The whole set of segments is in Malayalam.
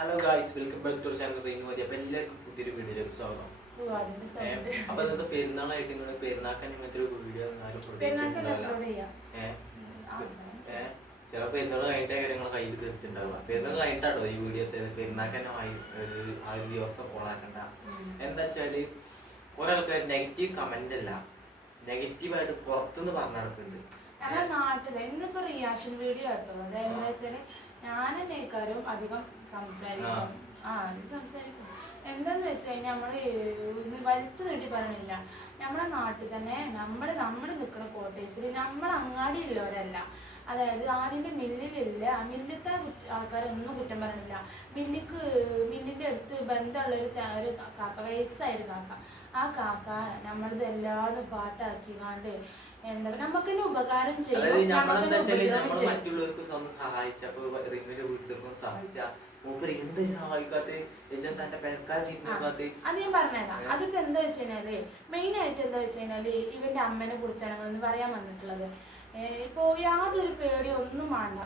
Hello guys welcome back to channel Reenumathi മതി അപ്പൊ എല്ലാവർക്കും പുതിയൊരു വീഡിയോയിലേക്ക് സ്വാഗതം. അപ്പോൾ ഇന്നത്തെ പെരുന്നാളായിട്ട് നിങ്ങൾ പെരുന്നാക്കാൻ ഇങ്ങനത്തെ ഒരു വീഡിയോ ആരും പ്രതീക്ഷിച്ചിട്ടുണ്ടാവില്ല. ഏഹ് ചില പെരുന്നാൾ കഴിഞ്ഞിട്ടേ കാര്യങ്ങൾ കയ്യിൽ തീർത്തിണ്ടാവുക പെരുന്നാൾ കഴിഞ്ഞിട്ടാണോ ഈ വീഡിയോ പെരുന്നാക്കാൻ ഒരു ആ ഒരു ദിവസം കോളാക്കണ്ട എന്താ വെച്ചാൽ കുറെ ആൾക്കാർ നെഗറ്റീവ് കമന്റ് അല്ല നെഗറ്റീവായിട്ട് പുറത്തുനിന്ന് പറഞ്ഞു നടക്കുന്നുണ്ട് ഞങ്ങളുടെ നാട്ടിൽ ഇന്നിപ്പോ റിയാക്ഷൻ വീഡിയോ കേട്ടോ വെച്ചാൽ ഞാൻ എന്നേക്കാരും അധികം സംസാരിക്കും. ആ. അത് സംസാരിക്കും. എന്താന്ന് വെച്ച് കഴിഞ്ഞാൽ നമ്മൾ ഇന്ന് വലിച്ചു നീട്ടി പറയണില്ല. നമ്മളെ നാട്ടിൽ തന്നെ നമ്മൾ നമ്മൾ നിൽക്കുന്ന ക്വാർട്ടേഴ്സിൽ നമ്മൾ അങ്ങാടിയുള്ളവരല്ല അതായത് ആദ്യത്തെ മില്ലിലില്ല ആ മില്ലിലത്തെ ആൾക്കാരൊന്നും കുറ്റം പറഞ്ഞില്ല മില്ലിക്ക് മില്ലിന്റെ അടുത്ത് ബന്ധമുള്ള ഒരു ഒരു കാക്ക വയസ്സായൊരു കാക്ക. ആ കാക്ക നമ്മളത് എല്ലാതും പാട്ടാക്കി കാണ്ട് എന്താ പറയുക നമുക്ക് തന്നെ ഉപകാരം ചെയ്യും. നമുക്ക് തന്നെ ഉപദ്രവം നമ്മൾ ചെയ്യും. മൂപ്പര് എന്ത് സഹായിക്കാത്ത? എജൻ തന്റെ പെരക്കാരെ തിരിഞ്ഞാത്ത അത് ഞാൻ പറഞ്ഞുതരാം അതിപ്പോ എന്താ വെച്ച് കഴിഞ്ഞാൽ മെയിൻ ആയിട്ട് എന്താ വെച്ച് കഴിഞ്ഞാൽ ഇവന്റെ അമ്മനെ കുറിച്ചാണ് ഒന്ന് പറയാൻ വന്നിട്ടുള്ളത്. ഇപ്പോ യാതൊരു പേടി ഒന്നും വേണ്ട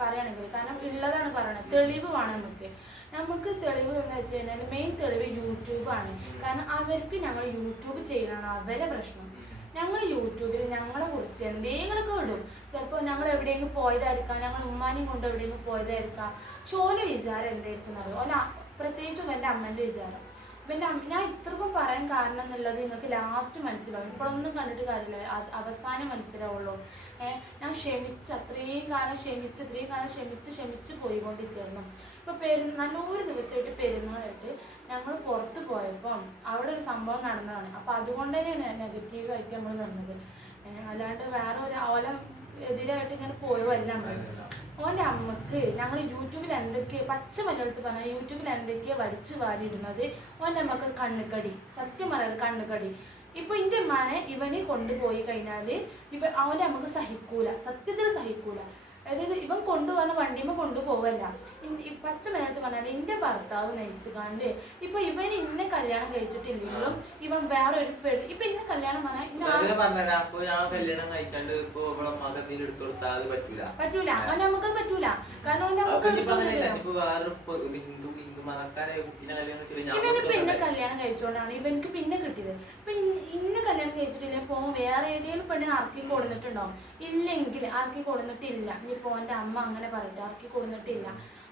പറയണെങ്കിൽ കാരണം ഉള്ളതാണ് പറയണത്. തെളിവ് വേണം നമുക്ക്. നമുക്ക് തെളിവ് എന്ന് വെച്ച് കഴിഞ്ഞാൽ മെയിൻ തെളിവ് യൂട്യൂബ് ആണ്. കാരണം അവർക്ക് ഞങ്ങൾ യൂട്യൂബ് ചെയ്യണം അവരെ പ്രശ്നം. ഞങ്ങൾ യൂട്യൂബിൽ ഞങ്ങളെ കുറിച്ച് എന്തെങ്കിലുമൊക്കെ ഇടും. ചിലപ്പോൾ ഞങ്ങൾ എവിടെയെങ്കിലും പോയതായിരിക്കാം ഞങ്ങൾ ഉമ്മാനെയും കൊണ്ട് എവിടെയെങ്കിലും പോയതായിരിക്കാം. ചോല വിചാരം എന്തായിരിക്കും എന്നറിയോ അല്ല പ്രത്യേകിച്ചും എന്റെ അമ്മേന്റെ വിചാരം. അമ്മ ഞാൻ ഇത്രക്കും പറയാൻ കാരണം എന്നുള്ളത് നിങ്ങൾക്ക് ലാസ്റ്റ് മനസ്സിലാവും. ഇപ്പോഴൊന്നും കണ്ടിട്ട് കാര്യമില്ല. അവസാനം മനസ്സിലാവുള്ളൂ. ഏഹ് ഞാൻ ക്ഷമിച്ച് അത്രയും കാലം ക്ഷമിച്ച് ഇത്രയും കാലം ക്ഷമിച്ച് ക്ഷമിച്ച് പോയിക്കൊണ്ടിരിക്കുന്നു ഇപ്പോൾ പെരു നല്ലൊരു ദിവസമായിട്ട് പെരുന്നാളായിട്ട് ഞങ്ങൾ പുറത്ത് പോയപ്പം അവിടെ ഒരു സംഭവം നടന്നതാണ്. അപ്പോൾ അതുകൊണ്ട് തന്നെയാണ് നെഗറ്റീവായിട്ട് നമ്മൾ നിന്നത്. അല്ലാണ്ട് വേറെ ഒരു ഓല എതിരായിട്ട് ഇങ്ങനെ പോയോ അല്ല നമ്മൾ ഓന്റെ അമ്മയ്ക്ക് ഞങ്ങൾ യൂട്യൂബിൽ എന്തൊക്കെ പച്ച മലയാളത്തിൽ പറഞ്ഞാൽ യൂട്യൂബിൽ എന്തൊക്കെയാ വരിച്ചു വാരിയിടുന്നത് ഓന്റെ അമ്മയ്ക്ക് കണ്ണുകടി. സത്യം പറയാറ് കണ്ണുകടി. ഇപ്പൊ ഇന്റെ ഉമ്മാനെ ഇവനെ കൊണ്ടുപോയി കഴിഞ്ഞാൽ ഇവ അവന്റെ അമ്മയ്ക്ക് സഹിക്കൂല. സത്യത്തിൽ സഹിക്കൂല. അതായത് ഇവൻ കൊണ്ടുപോകുന്ന വണ്ടിയുമ്പോ കൊണ്ടുപോകല്ല പച്ച മലയാളത്തിൽ പറഞ്ഞാൽ എന്റെ ഭർത്താവ് നയിച്ചു കാണ്ട് ഇപ്പൊ ഇവൻ ഇന്നെ കല്യാണം കഴിച്ചിട്ടില്ലെങ്കിലും ഇവൻ വേറെ ഒരു പേര് ഇപ്പൊ ഇന്നെ കല്യാണം പറഞ്ഞാൽ പറ്റൂല. കാരണം അവന്റെ നമുക്കത് പറ്റൂല. കാരണം നമുക്ക് ഒരു ഇവന് പിന്നെ കല്യാണം കഴിച്ചോണ്ടാണ്. ഇവനക്ക് പിന്നെ കിട്ടിയത്. അപ്പൊ ഇന്ന- കല്യാണം കഴിച്ചിട്ടില്ല ഇപ്പൊ വേറെ ഏതെങ്കിലും പെണ്ണിനെ ആർക്കി കൊടുത്തിട്ടുണ്ടോ ഇല്ലെങ്കിൽ ആർക്കി കൊടുത്തിട്ടില്ല ഇനിയിപ്പോ ഓന്റെ അമ്മ അങ്ങനെ പറയട്ടെ. ആർക്കി കൊടുത്തിട്ടില്ല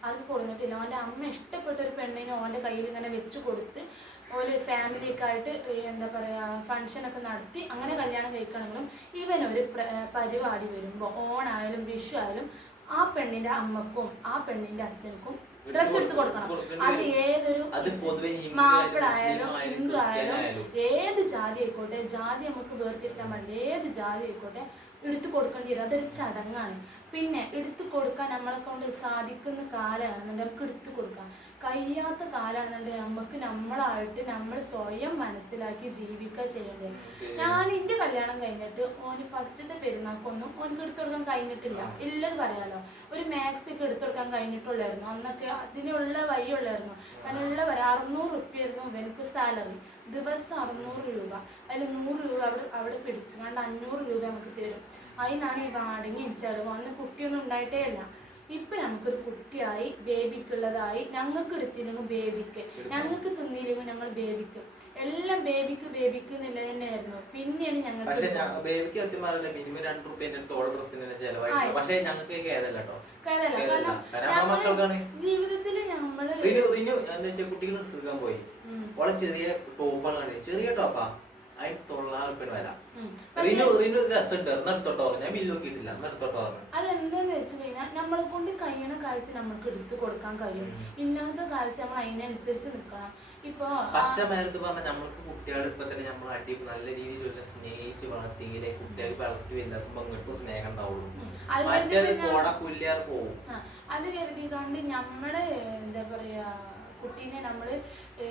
ആർക്കി കൊടുത്തിട്ടില്ല ഓന്റെ അമ്മ ഇഷ്ടപ്പെട്ട ഒരു പെണ്ണിനെ ഓന്റെ കയ്യിൽ ഇങ്ങനെ വെച്ച് കൊടുത്ത് ഓൽ ഫാമിലി ഒക്കെ ആയിട്ട് എന്താ പറയാ ഫംഗ്ഷൻ ഒക്കെ നടത്തി അങ്ങനെ കല്യാണം കഴിക്കണമെങ്കിലും ഇവൻ ഒരു പ്ര- പരിപാടി വരുമ്പോ ഓണായാലും വിഷു ആയാലും ആ പെണ്ണിന്റെ അമ്മക്കും ആ പെണ്ണിന്റെ അച്ഛനും ഡ്രസ്സ് എടുത്ത് കൊടുക്കണം. അത് ഏതൊരു മാപ്പിളായാലും ഹിന്ദു ആയാലും. ഏത് ജാതി ആയിക്കോട്ടെ ജാതി നമുക്ക് വേർതിരിച്ചാൽ പാടില്ല. ഏത് ജാതി ആയിക്കോട്ടെ എടുത്തു കൊടുക്കേണ്ടി വരും. അതൊരു ചടങ്ങാണ്. പിന്നെ എടുത്തു കൊടുക്കാൻ നമ്മളെ കൊണ്ട് സാധിക്കുന്ന കാലമാണെന്നുണ്ടെങ്കിൽ നമുക്ക് എടുത്തു കൊടുക്കാം. കഴിയാത്ത കാലാണെന്നുണ്ടെങ്കിൽ നമുക്ക് നമ്മളായിട്ട് നമ്മൾ സ്വയം മനസ്സിലാക്കി ജീവിക്കുക ചെയ്യേണ്ടത്. ഞാൻ എന്റെ കല്യാണം കഴിഞ്ഞിട്ട് ഓന് ഫസ്റ്റത്തെ പെരുന്നാൾക്കൊന്നും ഓനക്ക് എടുത്തു കൊടുക്കാൻ കഴിഞ്ഞിട്ടില്ല. ഇല്ലത് പറയാലോ. ഒരു മാക്സ് ഒക്കെ എടുത്തു കൊടുക്കാൻ കഴിഞ്ഞിട്ടുള്ളായിരുന്നു. അന്നൊക്കെ അതിനുള്ള വഴിയുള്ളായിരുന്നു അതിനുള്ള വരെ അറുന്നൂറ് റുപ്യായിരുന്നു എനിക്ക് സാലറി ദിവസം അറുന്നൂറ് രൂപ. അതിൽ നൂറ് രൂപ അവിടെ അവിടെ പിടിച്ചു കണ്ട് അഞ്ഞൂറ് രൂപ നമുക്ക് തരും. അതിനാണ് ഈ വാടകയും ചെലവും. അന്ന് കുട്ടിയൊന്നും ഉണ്ടായിട്ടേ അല്ല ഇപ്പൊ നമുക്കൊരു കുട്ടിയായി ബേബിക്കുള്ളതായി ഞങ്ങൾക്ക് എടുത്തില്ലെങ്കിൽ ബേബിക്ക്. ഞങ്ങൾക്ക് തിന്നില്ലെങ്കിൽ ഞങ്ങൾ ബേബിക്ക്. എല്ലാം ബേബിക്ക് ബേബിക്ക് എന്നുള്ള തന്നെയായിരുന്നു. പിന്നെയാണ് ഞങ്ങൾക്ക് പക്ഷെ ബേബിക്ക് സത്യം പറയില്ല മിനിമം രണ്ട് റുപ്യന്റെ തോൾ ഡ്രസ്സിന് ചെലവായി. ആയി. പക്ഷെ ഞങ്ങൾക്ക് കേരള കേട്ടോ. ജീവിതത്തിൽ നമ്മൾ കുട്ടികൾ പോയി. ഓളെ ചെറിയ ടോപ്പാണ് ചെറിയ ടോപ്പാ തൊള്ളായിരം. റിനു രസമുണ്ട് പറഞ്ഞു. ഞാൻ ബില്ല് നോക്കിയിട്ടില്ല. നിർത്തോട്ടോ പറഞ്ഞു. അതെന്താന്ന് വെച്ച് കഴിഞ്ഞാൽ നമ്മളെ കൊണ്ട് കഴിയണ കാലത്ത് നമ്മൾക്ക് എടുത്തു കൊടുക്കാൻ കഴിയും. ഇല്ലാത്ത കാലത്ത് നമ്മൾ അതിനനുസരിച്ച് നിൽക്കണം ഇപ്പൊ ആ- പച്ച മരത്ത് പറഞ്ഞാൽ നമ്മൾക്ക് കുട്ടികൾ ഇപ്പൊ തന്നെ നമ്മൾ അടി നല്ല രീതിയിലുള്ള സ്നേഹിച്ച് വളർത്തിയെങ്കിലേ കുട്ടികൾ വളർത്തി വലുതാക്കുമ്പോ അങ്ങോട്ടും സ്നേഹം ഉണ്ടാവുള്ളൂ. ഉം. അത് കരുതി മറ്റേത് പോടാ പുല്ലാർ പോവും. അത് കരുതിക്കാണ്ട് നമ്മളെ എന്താ പറയാ കുട്ടീനെ നമ്മൾ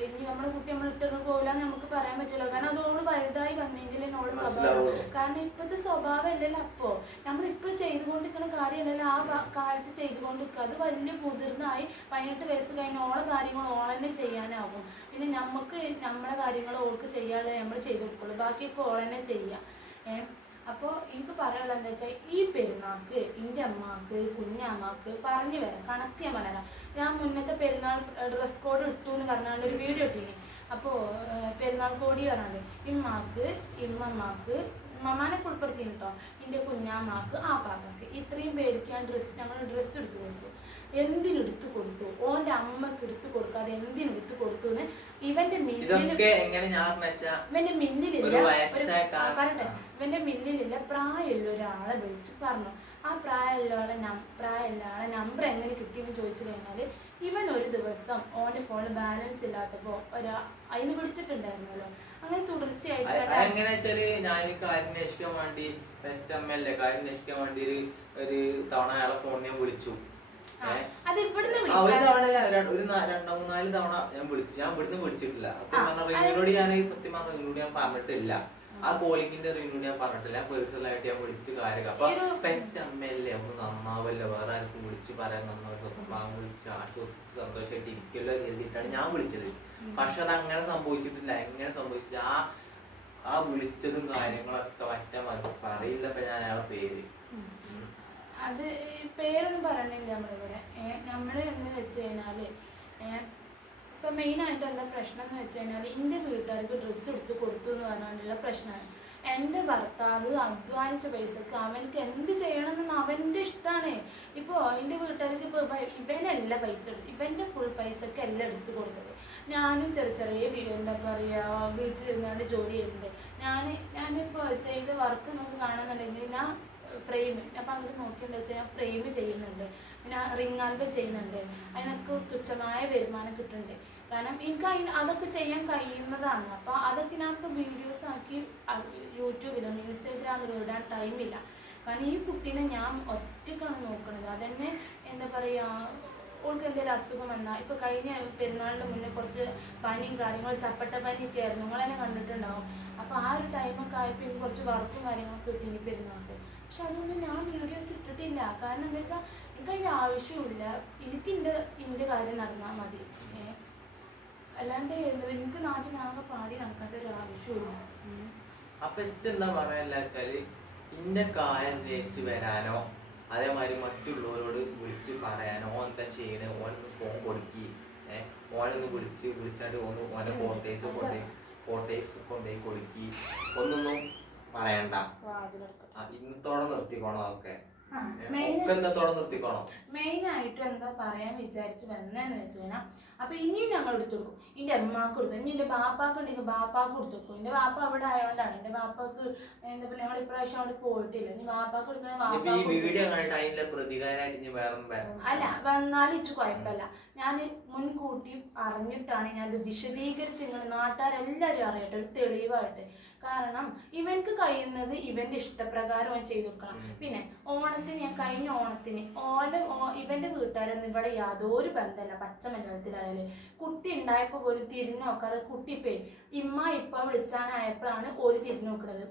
ഇനി നമ്മളെ കുട്ടി നമ്മൾ ഇട്ടിട്ട് പോകില്ല നമുക്ക് പറയാൻ പറ്റില്ല. കാരണം അത് ഓൾ വലുതായി വന്നെങ്കിൽ ഓൾ സ്വഭാവം. കാരണം ഇപ്പോഴത്തെ സ്വഭാവം അല്ലല്ലോ അപ്പോ. നമ്മളിപ്പോ ചെയ്തുകൊണ്ടിരിക്കുന്ന കാര്യമല്ലല്ലോ ആ കാലത്ത് ചെയ്തുകൊണ്ടിരിക്കുക അത് വലിയ മുതിർന്നായി പതിനെട്ട് വയസ്സ് കഴിഞ്ഞ ഓളെ കാര്യങ്ങൾ ഓളന്നെ ചെയ്യാനാവും പിന്നെ നമുക്ക് നമ്മളെ കാര്യങ്ങൾ ഓൾക്ക് ചെയ്യാതെ നമ്മൾ ചെയ്തു കൊടുക്കുള്ളൂ. ബാക്കിയൊക്കെ ഓളന്നെ ചെയ്യാം. ഏഹ് അപ്പോൾ എനിക്ക് പറയാനുള്ളത് എന്താ വെച്ചാൽ ഈ പെരുന്നാൾക്ക് എന്റെ അമ്മയ്ക്ക് കുഞ്ഞമ്മക്ക് പറഞ്ഞു വരാം കണക്ക് ഞാൻ പറഞ്ഞുതരാം. ഞാൻ മുന്നത്തെ പെരുന്നാൾ ഡ്രസ് കോഡ് ഇട്ടു എന്ന് പറഞ്ഞാണ്ട് ഒരു വീഡിയോ ഇട്ടീനി. അപ്പോൾ പെരുന്നാൾ കോടി പറഞ്ഞാണ്ട് ഇമ്മാക്ക് ഇമ്മമ്മക്ക് മമ്മാനെ ഉൾപ്പെടുത്തി കേട്ടോ. എന്റെ കുഞ്ഞാമ്മക്ക് ആ പാപ്പാക്ക് ഇത്രയും പേർക്ക് ഞാൻ ഡ്രസ്സ് ഞങ്ങൾ ഡ്രസ്സ് എടുത്തു കൊടുത്തു. എന്തിനെടുത്ത് കൊടുത്തു? ഓന്റെ അമ്മയ്ക്ക് എടുത്തു കൊടുക്കാതെ എന്തിനെടുത്ത് കൊടുത്തു എന്ന് ഇവന്റെ വെച്ചാ ഇവന്റെ മിന്നിലില്ല പറയട്ടെ. ഇവന്റെ മിന്നിലില്ല പ്രായമുള്ള ഒരാളെ വിളിച്ച് പറഞ്ഞു. ആ പ്രായമുള്ള ആളെ പ്രായമുള്ള ആളെ നമ്പർ എങ്ങനെ കിട്ടിയെന്ന് ചോദിച്ചു കഴിഞ്ഞാൽ ഇവൻ ഒരു ദിവസം ഓന്റെ ഫോണിൽ ബാലൻസ് ഇല്ലാത്തപ്പോൾ ഒരാ അതിന് വിളിച്ചിട്ടുണ്ടായിരുന്നല്ലോ. അങ്ങനെ തുടർച്ചയായിട്ട് വെച്ചാൽ ഞാൻ കാര്യം അന്വേഷിക്കാൻ വേണ്ടി പെറ്റമ്മല്ലേ കാര്യം അന്വേഷിക്കാൻ വേണ്ടി ഒരു ഒരു തവണ അയാളെ ഫോൺ ഞാൻ വിളിച്ചു. ഒരു തവണ ഒരു രണ്ടോ മൂന്നാൽ തവണ ഞാൻ വിളിച്ചു. ഞാൻ ഇവിടുന്ന് വിളിച്ചിട്ടില്ല. സത്യം പറഞ്ഞ അത് ഞാൻ സത്യം പറഞ്ഞ റിങ്ങിനോട് ഞാൻ പറഞ്ഞിട്ടില്ല. ആ കോളിങ്ങിന്റെ റിവ്യൂ ഞാൻ പറഞ്ഞിട്ടില്ല. പേഴ്സണൽ ആയിട്ട് ഞാൻ വിളിച്ച് കാര്യം അപ്പൊ പെറ്റമ്മയല്ലേ ഒന്ന് നന്നാവല്ലോ. വേറെ ആർക്കും വിളിച്ച് പറയാൻ നന്നാവും വിളിച്ച് ആശ്വസിച്ച് സന്തോഷമായിട്ട് ഇരിക്കല്ലോ കരുതിയിട്ടാണ് ഞാൻ വിളിച്ചത്. പക്ഷെ അത് അങ്ങനെ സംഭവിച്ചിട്ടില്ല. എങ്ങനെ സംഭവിച്ചത് ആ ആ വിളിച്ചതും കാര്യങ്ങളൊക്കെ പറ്റാൻ പറയില്ല ഞാൻ അയാളെ പേര്. അത് പേരൊന്നും പറയണില്ല നമ്മളിവിടെ. നമ്മൾ എന്ന് വെച്ച് കഴിഞ്ഞാൽ ഇപ്പം മെയിനായിട്ട് എന്താ പ്രശ്നം എന്ന് വെച്ച് കഴിഞ്ഞാൽ എന്റെ വീട്ടുകാർക്ക് ഡ്രസ്സ് എടുത്ത് കൊടുത്തു എന്ന് പറഞ്ഞാലുള്ള പ്രശ്നമാണ് എന്റെ ഭർത്താവ് അധ്വാനിച്ച പൈസക്ക് അവനക്ക് എന്ത് ചെയ്യണമെന്ന് അവന്റെ ഇഷ്ടമാണ് ഇപ്പോൾ എന്റെ വീട്ടുകാർക്ക് ഇപ്പോൾ ഇവനല്ല പൈസ എടുത്ത് ഇവന്റെ ഫുൾ പൈസക്ക് എല്ലാം എടുത്തു കൊടുത്തത് ഞാനും ചെറിയ ചെറിയ എന്താ പറയുക വീട്ടിലിരുന്നാണ്ട് ജോലി ചെയ്യുന്നുണ്ട് ഞാൻ ഞാനിപ്പോൾ ചെയ്ത വർക്ക് നിങ്ങൾക്ക് കാണുന്നുണ്ടെങ്കിൽ ഞാൻ ഫ്രെയിം അപ്പം അങ്ങോട്ട് നോക്കിയെന്ന് വെച്ചാൽ ഞാൻ ഫ്രെയിം ചെയ്യുന്നുണ്ട്. പിന്നെ റിംഗ് ആൽബം ചെയ്യുന്നുണ്ട്. അതിനൊക്കെ തുച്ഛമായ വരുമാനം കിട്ടുന്നുണ്ട്. കാരണം എനിക്ക് അതിന് അതൊക്കെ ചെയ്യാൻ കഴിയുന്നതാണ്. അപ്പോൾ അതൊക്കെ ഞാൻ വീഡിയോസ് ആക്കി യൂട്യൂബിലും ഇൻസ്റ്റാഗ്രാമിലും ഇടാൻ ടൈമില്ല കാരണം ഈ കുട്ടീനെ ഞാൻ ഒറ്റക്കാണ് നോക്കുന്നത് അതന്നെ എന്താ പറയുക ഓൾക്ക് എന്തെങ്കിലും അസുഖം വന്നാൽ ഇപ്പോൾ കഴിഞ്ഞ പെരുന്നാളിന് മുന്നേ കുറച്ച് പനിയും കാര്യങ്ങളും ചപ്പട്ട പനിയൊക്കെ ആയിരുന്നു. നിങ്ങളെന്നെ കണ്ടിട്ടുണ്ടാവും. അപ്പോൾ ആ ഒരു ടൈമൊക്കെ ആയപ്പോൾ എനിക്ക് കുറച്ച് വർക്കും കാര്യങ്ങളൊക്കെ കിട്ടി ഇനി പെരുന്നാൾക്ക്. പക്ഷെ അതൊന്നും ഞാൻ വീഡിയോ ഒക്കെ ഇട്ടിട്ടില്ല. കാരണം എന്താ വെച്ചാൽ എനിക്ക് അതിന്റെ ആവശ്യമില്ല എനിക്ക് എന്റെ എന്റെ കാര്യം നടന്നാൽ മതി. അല്ലാണ്ട് എനിക്ക് നാട്ടിലാകെ പാടി നടക്കേണ്ട ഒരു ആവശ്യമില്ല. അപ്പൊ എന്താ പറയാല്ല വെച്ചാൽ ഇന്ന കാര്യം അന്വേഷിച്ച് വരാനോ അതേമാതിരി മറ്റുള്ളവരോട് വിളിച്ച് പറയാനോ ഓൻ എന്താ ചെയ്യണേ ഓനൊന്ന് ഫോൺ കൊടുക്കി ഏഹ് ഓനൊന്ന് വിളിച്ച് വിളിച്ചാണ്ട് ഒന്ന് ഓന്റെ ഫോട്ടോസ് കൊണ്ടുപോയി ഫോട്ടോസ് കൊണ്ടുപോയി കൊടുക്കി ഒന്നൊന്നും പറയണ്ട. ഇന്നത്തോടെ നിർത്തിക്കോണം അതൊക്കെ. മെയിൻ മെയിനായിട്ടും എന്താ പറയാൻ വിചാരിച്ചു വന്നതെന്ന് വെച്ച് കഴിഞ്ഞാൽ അപ്പൊ ഇനിയും ഞങ്ങൾ എടുത്തു കൊടുക്കും എന്റെ അമ്മാക്ക് കൊടുത്തു ഇനി എന്റെ ബാപ്പാക്ക് ഉണ്ടെങ്കിൽ ബാപ്പാക്ക് കൊടുത്തു കൊടുക്കും എന്റെ ബാപ്പ അവിടെ ആയതുകൊണ്ടാണ് എന്റെ ബാപ്പാക്ക് എന്താ പറയുക ഞങ്ങൾ ഇപ്രാവശ്യം അവിടെ പോയിട്ടില്ല. ഇനി ബാപ്പാക്ക് കൊടുക്കണേ അല്ല വന്നാലും ഇച്ചു കുഴപ്പമില്ല ഞാൻ മുൻകൂട്ടി അറിഞ്ഞിട്ടാണ് ഞാൻ ഇത് വിശദീകരിച്ച് ഇങ്ങനെ നാട്ടുകാരെല്ലാവരും അറിയട്ടെ ഒരു തെളിവായിട്ട്. കാരണം ഇവൻക്ക് കഴിയുന്നത് ഇവന്റെ ഇഷ്ടപ്രകാരം അവൻ ചെയ്തു കൊടുക്കണം. പിന്നെ ഓണത്തിന് ഞാൻ കഴിഞ്ഞ ഓണത്തിന് ഓല ഇവന്റെ ഇവന്റെ വീട്ടുകാരൊന്നും ഇവിടെ യാതൊരു ബന്ധമല്ല. പച്ച മലയാളത്തിലായാലും കുട്ടി ഉണ്ടായപ്പോ പോലും തിരിഞ്ഞു നോക്കാതെ കുട്ടി പേ ഇമ്മ ഇപ്പ വിളിച്ചാനായപ്പോഴാണ് ഓര് തിരിഞ്ഞു നോക്കുന്നത്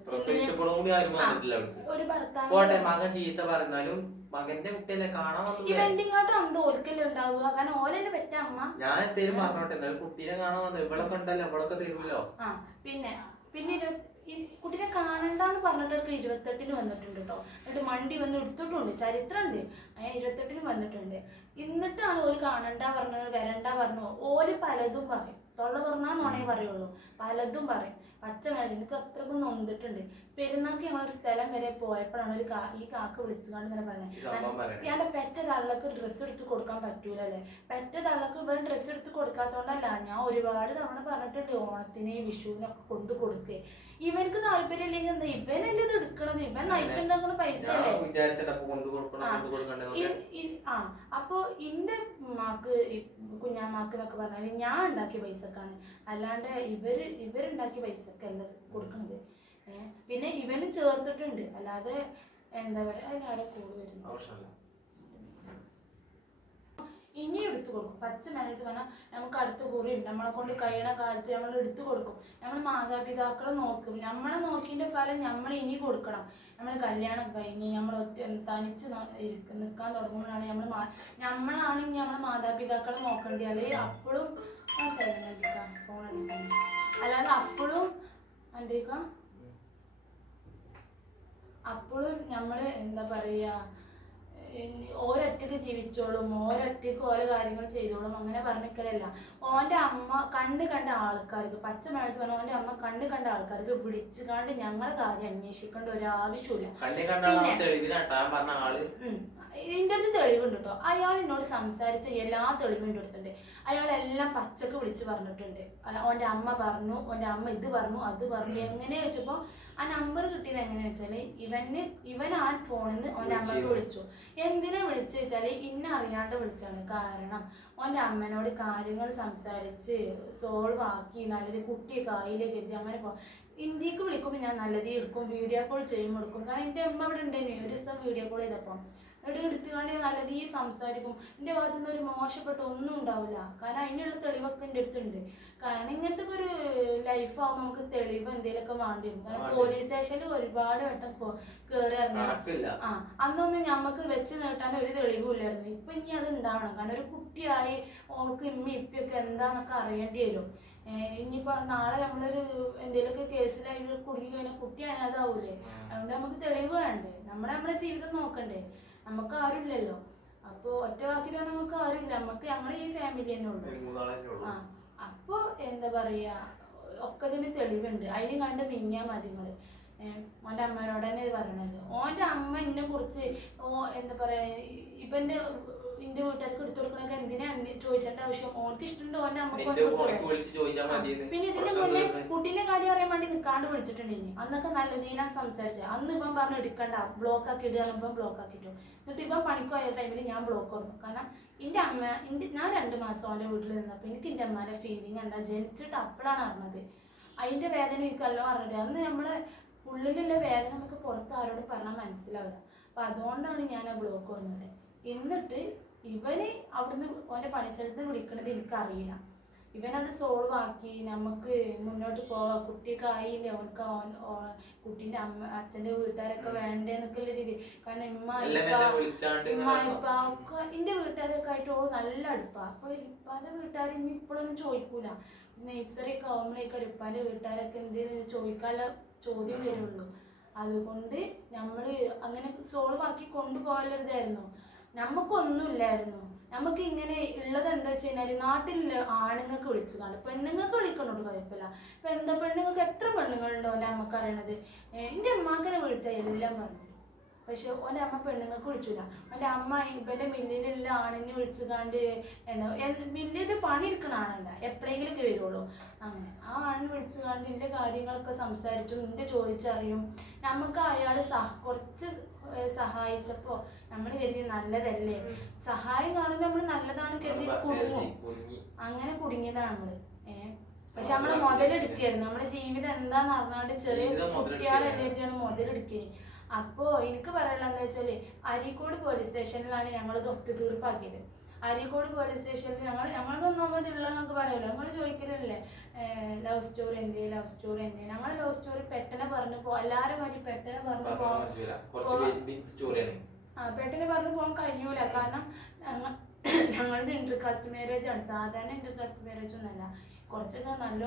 ഒരു ഭർത്താവ് ചീത്ത പറഞ്ഞാലും മകന്റെ കുട്ടിയല്ലേ കാണാൻ വന്നത് ഇവന്റെ ഇങ്ങോട്ട് അന്ത് ഓൽക്കല്ലേ ഉണ്ടാവുക. കാരണം ഓലെന്നെ പെറ്റ അമ്മ. ഞാൻ എന്തേലും പറഞ്ഞോട്ടെ കുട്ടീനെ കാണാൻ വന്നു. ഇവളൊക്കെ ഉണ്ടല്ലോ ഇവളൊക്കെ തരുമല്ലോ ആ പിന്നെ പിന്നെ ഇരുപത്തി ഈ കുട്ടീനെ കാണണ്ടെന്ന് പറഞ്ഞിട്ടൊക്കെ ഇരുപത്തെട്ടിന് വന്നിട്ടുണ്ട് കേട്ടോ എന്നിട്ട് മണ്ടി വന്ന് എടുത്തിട്ടുണ്ട് ചരിത്രമുണ്ട് അങ്ങനെ ഇരുപത്തെട്ടിന് വന്നിട്ടുണ്ട്. എന്നിട്ടാണ് ഓര് കാണണ്ട പറഞ്ഞത് വരണ്ട പറഞ്ഞു ഓര് പലതും പറയും. തൊള്ള തുറന്നാ നോണേ പറയുള്ളൂ. പലതും പറയും. പച്ച വേണ്ട എനിക്ക് അത്രക്കും നൊന്നിട്ടുണ്ട് പെരുന്നാൾക്ക് ഞങ്ങളൊരു സ്ഥലം വരെ പോയപ്പോഴാണ് ഒരു ഈ കാക്ക വിളിച്ചുകൊണ്ട് ഇങ്ങനെ പറഞ്ഞത് ഞാൻ പെറ്റ തള്ളക്ക് ഡ്രസ്സ് എടുത്ത് കൊടുക്കാൻ പറ്റൂലല്ലേ? പെറ്റ തള്ളക്ക് ഇവൻ ഡ്രസ്സ് എടുത്ത് കൊടുക്കാത്തതുകൊണ്ടല്ല ഞാൻ ഒരുപാട് തവണ പറഞ്ഞിട്ടുണ്ട് ഓണത്തിന് വിഷുവിനൊക്കെ കൊണ്ടു കൊടുക്കേ. ഇവനക്ക് താല്പര്യം ഇല്ലെങ്കിൽ എന്താ? ഇവനല്ലേ ഇത് എടുക്കണത്? ഇവൻ നയിച്ചിട്ടുണ്ടാക്കുന്ന പൈസ ആ. അപ്പൊ എന്റെ ഇന്റെ മാക്ക് കുഞ്ഞാമാക്ക് എന്നൊക്കെ പറഞ്ഞാൽ ഞാൻ ഉണ്ടാക്കിയ പൈസക്കാണ്. അല്ലാണ്ട് ഇവർ ഇവരുണ്ടാക്കിയ പൈസക്കല്ല ഇത് കൊടുക്കണത്. പിന്നെ ഇവനും ചേർത്തിട്ടുണ്ട്. അല്ലാതെ എന്താ പറയാ അതിലാരെ കൂടെ വരുന്നു ആവശ്യമില്ല ഇനി എടുത്തു കൊടുക്കും. പച്ച മേലത്ത് പറഞ്ഞാൽ നമുക്ക് അടുത്ത കുറി ഉണ്ട് നമ്മളെ കൊണ്ട് കഴിയണ കാലത്ത് നമ്മൾ എടുത്തു കൊടുക്കും. നമ്മൾ മാതാപിതാക്കളെ നോക്കും. നമ്മളെ നോക്കിയതിന്റെ ഫലം നമ്മൾ ഇനി കൊടുക്കണം. നമ്മൾ കല്യാണം കഴിഞ്ഞ് നമ്മൾ തനിച്ച് നിൽക്കാൻ തുടങ്ങുമ്പോഴാണ് നമ്മൾ നമ്മളാണെങ്കിൽ നമ്മളെ മാതാപിതാക്കളെ നോക്കേണ്ടി? അല്ലെങ്കിൽ അപ്പോഴും ഫോൺ എടുക്കാം അല്ലാതെ അപ്പോഴും എന്തേക്കാം അപ്പോഴും നമ്മൾ എന്താ പറയുക? ഓരൊറ്റക്ക് ജീവിച്ചോളും ഓരൊറ്റക്ക് ഓരോ കാര്യങ്ങൾ ചെയ്തോളും അങ്ങനെ പറഞ്ഞിക്കലല്ല ഓന്റെ അമ്മ കണ്ട് കണ്ട ആൾക്കാർക്ക് പച്ച മഴത്ത് പറഞ്ഞ ഓന്റെ അമ്മ കണ്ട് കണ്ട ആൾക്കാർക്ക് വിളിച്ചു കണ്ട് ഞങ്ങളെ കാര്യം അന്വേഷിക്കേണ്ട ഒരു ആവശ്യമില്ല. ഇതിന്റെ അടുത്ത് തെളിവുണ്ട് കേട്ടോ അയാൾ എന്നോട് സംസാരിച്ച എല്ലാ തെളിവും എന്റെ അടുത്തുണ്ട്. അയാളെല്ലാം പച്ചക്ക് വിളിച്ച് പറഞ്ഞിട്ടുണ്ട്. ഓന്റെ അമ്മ പറഞ്ഞു ഓന്റെ അമ്മ ഇത് പറഞ്ഞു അത് പറഞ്ഞു. എങ്ങനെ വെച്ചപ്പോൾ ആ നമ്പർ കിട്ടിയത് എങ്ങനെ വെച്ചാൽ ഇവന് ഇവൻ ആ ഫോണിൽ നിന്ന് ഓന്റെ അമ്മയ്ക്ക് വിളിച്ചു. എന്തിനാ വിളിച്ചു വെച്ചാൽ ഇന്ന അറിയാണ്ട് വിളിച്ചാണ്. കാരണം ഓന്റെ അമ്മനോട് കാര്യങ്ങൾ സംസാരിച്ച് സോൾവ് ആക്കി നല്ലത് കുട്ടിയെ കായിലേക്ക് എത്തി അങ്ങനെ പോ ഇന്ത്യയ്ക്ക് വിളിക്കുമ്പോൾ ഞാൻ നല്ലത് എടുക്കും വീഡിയോ കോൾ ചെയ്യുമ്പോൾ എടുക്കും. കാരണം എന്റെ അമ്മ ഇവിടെ ഉണ്ടായിരുന്നു ഒരു ദിവസം വീഡിയോ കോൾ ചെയ്തപ്പോൾ എന്നിട്ട് എടുത്തുകൊണ്ട് നല്ല രീതിയിൽ സംസാരിക്കും. എന്റെ ഭാഗത്തു നിന്ന് ഒരു മോശപ്പെട്ട ഒന്നും ഉണ്ടാവില്ല. കാരണം അതിനുള്ള തെളിവൊക്കെ എന്റെ അടുത്തുണ്ട്. കാരണം ഇങ്ങനത്തെ ഒരു ലൈഫാകുമ്പോൾ നമുക്ക് തെളിവ് എന്തെങ്കിലുമൊക്കെ വേണ്ടി വരും കാരണം പോലീസ് സ്റ്റേഷനിൽ ഒരുപാട് വട്ടം കയറി ഇറങ്ങി. ആ അന്നൊന്നും നമുക്ക് വെച്ച് നീട്ടാൻ ഒരു തെളിവുമില്ലായിരുന്നു. ഇപ്പൊ ഇനി അത് ഉണ്ടാവണം. കാരണം ഒരു കുട്ടിയായി ഓൾക്ക് ഇമ്മി ഇപ്പിയൊക്കെ എന്താന്നൊക്കെ അറിയേണ്ടി വരും. ഏഹ് ഇനിയിപ്പോ നാളെ നമ്മളൊരു എന്തെങ്കിലുമൊക്കെ കേസിലായിട്ട് കുടുങ്ങി കഴിഞ്ഞാൽ കുട്ടി അനാഥാവൂലേ? അതുകൊണ്ട് നമുക്ക് തെളിവ് വേണ്ടേ? നമ്മളെ നമ്മുടെ ജീവിതം നോക്കണ്ടേ? നമുക്ക് ആരുമില്ലല്ലോ അപ്പൊ ഒറ്റ വാക്കിൽ നമുക്ക് ആരുമില്ല നമുക്ക് ഞങ്ങൾ ഈ ഫാമിലി തന്നെ ഉള്ളൂ. ആ. അപ്പൊ എന്താ പറയാ ഒക്കെ ഇതിന് തെളിവുണ്ട്. അതിന് കണ്ട് നീങ്ങിയാൽ മതി നിങ്ങൾ. ഓന്റെ അമ്മേനോട് തന്നെ പറയണത്. ഓന്റെ അമ്മ എന്നെ കുറിച്ച് ഓ എന്താ പറയാ ഇവന്റെ ഇന്റെ വീട്ടുകാർക്ക് എടുത്തു കൊടുക്കണൊക്കെ എന്തിനാണ് ചോദിച്ചേണ്ട ആവശ്യം. ഓർക്ക് ഇഷ്ടമുണ്ടോ? നമുക്ക് നിന്റെ പിന്നെ ഇതിന്റെ മുന്നേ. കുട്ടീന്റെ കാര്യം അറിയാൻ വേണ്ടി നിൽക്കാണ്ട് വിളിച്ചിട്ടുണ്ട് ഇനി അന്നൊക്കെ നല്ല നീലാൻ സംസാരിച്ചത് അന്ന് ഇവൻ പറഞ്ഞു എടുക്കണ്ട. ബ്ലോക്ക് ആക്കി ഇടുക ബ്ലോക്ക് ആക്കിയിട്ടു എന്നിട്ട് ഇവൻ പണിക്ക് പോയ ടൈമിൽ ഞാൻ ബ്ലോക്ക് കൊടുത്തു. കാരണം എന്റെ അമ്മ എന്റെ ഞാൻ രണ്ട് മാസം അവന്റെ വീട്ടിൽ നിന്നപ്പോൾ എനിക്ക് എന്റെ അമ്മേന്റെ ഫീലിംഗ് എന്താ? ജനിച്ചിട്ട് അപ്പോഴാണ് അറിഞ്ഞത്. അതിന്റെ വേദന എനിക്കല്ലോ അറിഞ്ഞത് അന്ന് നമ്മളെ ഉള്ളിലുള്ള വേദന നമുക്ക് പുറത്ത് ആരോട് പറഞ്ഞാൽ മനസ്സിലാവില്ല. അപ്പം അതുകൊണ്ടാണ് ഞാൻ ആ ബ്ലോക്ക് വന്നത് എന്നിട്ട് ഇവന് അവിടുന്ന് ഓന്റെ പണിസ്ഥലത്ത് വിളിക്കണത് എനിക്കറിയില്ല. ഇവനത് സോൾവ് ആക്കി നമുക്ക് മുന്നോട്ട് പോവാം. കുട്ടിയൊക്കെ ആയില്ലേ? അവർക്ക് ഓൻ- കുട്ടീന്റെ അമ്മ അച്ഛന്റെ വീട്ടുകാരൊക്കെ വേണ്ടേന്നൊക്കെ ഉള്ള രീതി കാരണം ഇമ്മ ഇപ്പ എല്ലാം വിളിച്ചാണ്ട് ഇമ്മ ഇപ്പ ഒക്കെ എന്റെ വീട്ടുകാരൊക്കെ ആയിട്ട് ഓ നല്ല അടുപ്പാ. അപ്പോൾ ഇപ്പാന്റെ വീട്ടുകാർ ഇനി ഇപ്പോഴൊന്നും ചോദിക്കൂല. നഴ്സറി ഒക്കെ ആവുമ്പോഴേക്കും ഇപ്പാന്റെ വീട്ടുകാരൊക്കെ എന്തിനു ചോദിക്കാനുള്ള ചോദ്യം വരുള്ളൂ. അതുകൊണ്ട് നമ്മൾ അങ്ങനെ സോൾവ് ആക്കി കൊണ്ടുപോകലരുതായിരുന്നു നമുക്കൊന്നുമില്ലായിരുന്നു. നമുക്ക് ഇങ്ങനെ ഉള്ളത് എന്താ വെച്ച് കഴിഞ്ഞാൽ നാട്ടിലുള്ള ആണുങ്ങൾക്ക് വിളിച്ചു കാണും പെണ്ണുങ്ങൾക്ക് വിളിക്കണോട് കുഴപ്പമില്ല. ഇപ്പൊ എന്താ പെണ്ണുങ്ങൾക്ക് എത്ര പെണ്ണുങ്ങളുണ്ടോ എന്റെ അമ്മയ്ക്ക് അറിയണത് എന്റെ അമ്മാക്കനെ വിളിച്ചാൽ എല്ലാം പറഞ്ഞു പക്ഷെ ഓന്റെ അമ്മ പെണ്ണുങ്ങൾക്ക് വിളിച്ചില്ല ഓന്റെ അമ്മ ഇവന്റെ മില്ലിലുള്ള ആണിനെ വിളിച്ചു കാണ്ട് എന്താ മില്ലിന്റെ പണി എടുക്കണ ആണല്ല എപ്പോഴെങ്കിലൊക്കെ വരുള്ളൂ. അങ്ങനെ ആ ആണിനെ വിളിച്ചു കാണ്ട് എന്റെ കാര്യങ്ങളൊക്കെ സംസാരിച്ചും എന്റെ ചോദിച്ചറിയും. നമുക്ക് അയാൾ സഹ കുറച്ച് സഹായിച്ചപ്പോൾ നമ്മൾ കരുതി നല്ലതല്ലേ? സഹായം കാണുമ്പോൾ നമ്മൾ നല്ലതാണ് കരുതി കുടുങ്ങും. അങ്ങനെ കുടുങ്ങിയതാണ് നമ്മൾ. ഏഹ് പക്ഷെ നമ്മൾ മുതലെടുക്കായിരുന്നു നമ്മളെ ജീവിതം എന്താന്ന് അറിഞ്ഞാണ്ട് ചെറിയ ജീവിതം കുട്ടികളെല്ലായിരിക്കാണ് മുതലെടുക്കുക അപ്പോ എനിക്ക് പറയാനുള്ളത് എന്താ വെച്ചാൽ അരീക്കോട് പോലീസ് സ്റ്റേഷനിലാണ് ഞങ്ങൾ ഒത്തുതീർപ്പാക്കിയത്. അരീക്കോട് പോലീസ് സ്റ്റേഷനിൽ ഞങ്ങൾ ഞങ്ങൾക്ക് ഒന്നാമത് ഞങ്ങൾക്ക് പറയുമല്ലോ ഞങ്ങൾ ചോദിക്കലല്ലേ? ലവ് സ്റ്റോറി എന്ത് ലവ് സ്റ്റോറി എന്ത് ഞങ്ങൾ ലവ് സ്റ്റോറി പെട്ടെന്ന് പറഞ്ഞു പോ എല്ലാവരും മതി പെട്ടെന്ന് പറഞ്ഞു സ്റ്റോറിയാണ് ആ പെട്ടെന്ന് പറഞ്ഞു പോകാൻ കഴിയൂല. കാരണം ഞങ്ങ- ഞങ്ങളത് ഇന്റർ കാസ്റ്റ് മാരേജ് ആണ്. സാധാരണ ഇന്റർ കാസ്റ്റ് മാരേജ് ഒന്നല്ല കുറച്ചൊക്കെ നല്ല